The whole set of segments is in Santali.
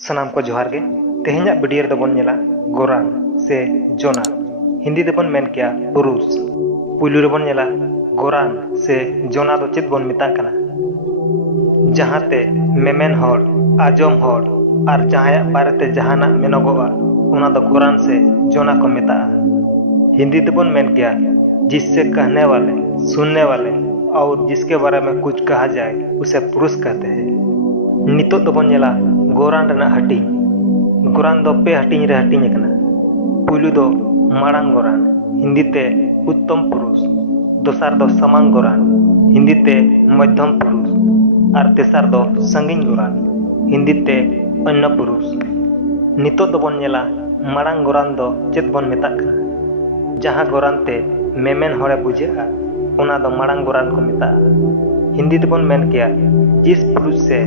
सनाम को जोहार गे तेहेኛ वीडियो रे बन नेला गोरान से जोना हिंदी दे बन मेन किया पुरुष पुलु रे बन नेला गोरान से जोना दो चेद बन मिता कना जहाते मेमेन होड़ आजम होड़ और जहाया बारते जहाना मेनोगोआ उना दो गोरान से जोना को मिता। हिंदी दे बन मेन किया जिससे कहने वाले सुनने वाले और जिसके बारे में कुछ कहा जाए उसे पुरुष कहते हैं। नितो दो बन नेला गोरान रना हटी गोरान दो पे हटिंग रे हटिंग कना पुलु दो माड़ांग गोरान हिंदी ते उत्तम पुरुष दोसार दो समांग गोरान हिंदी ते मध्यम पुरुष और तेसार दो संगिन गोरान हिंदी ते अन्य पुरुष। नितो दो बन नेला माड़ांग गोरान दो चेद बन मेता कना जहां गोरान ते मेमेन होड़े बुझेगा उना दो माड़ांग गोरान को मेता। हिंदी ते बन मेन किया जिस पुरुष से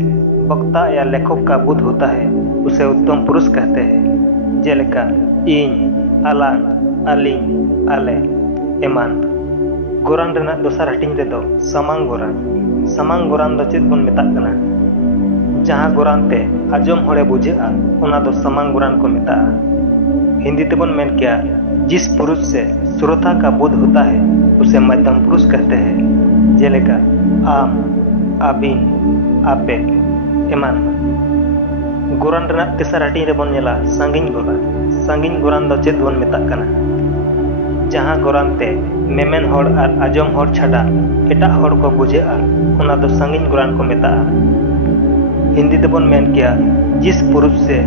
वक्ता या लेखक का बुद्ध होता है उसे उत्तम पुरुष कहते हैं। जेलेका इन अलांग अलिंग आले एमान। गोरान रेना दोसार हटिंग रे दो समांग गोरान दो चेद बन मेता कना जहां गोरान ते आजम होड़े बुझेगा उना दो समांग गोरान को मेता। हिंदी ते बन मेन किया जिस पुरुष से श्रोता का बुद्ध होता है उसे मध्यम पुरुष कहते हैं। जेलेका आम आबिन आपे एमान। गोरान रेना तेसार हटिंग रे बन नेला सांगिन गोरान दो चेद बन मेता कना जहां गोरान ते मेमेन होड़ और आजम होड़ छाड़ा एटा होड़ को बुझेगा उना दो सांगिन गोरान को मेता। हिंदी ते बन मेन किया जिस पुरुष से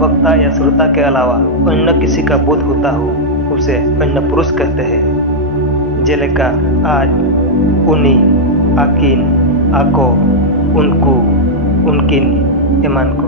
वक्ता या श्रोता के अलावा अन्य किसी का बोध होता हो उसे अन्य पुरुष कहते हैं। जेलेका आज उनी आकिन आको उनको उनकिन एमान को।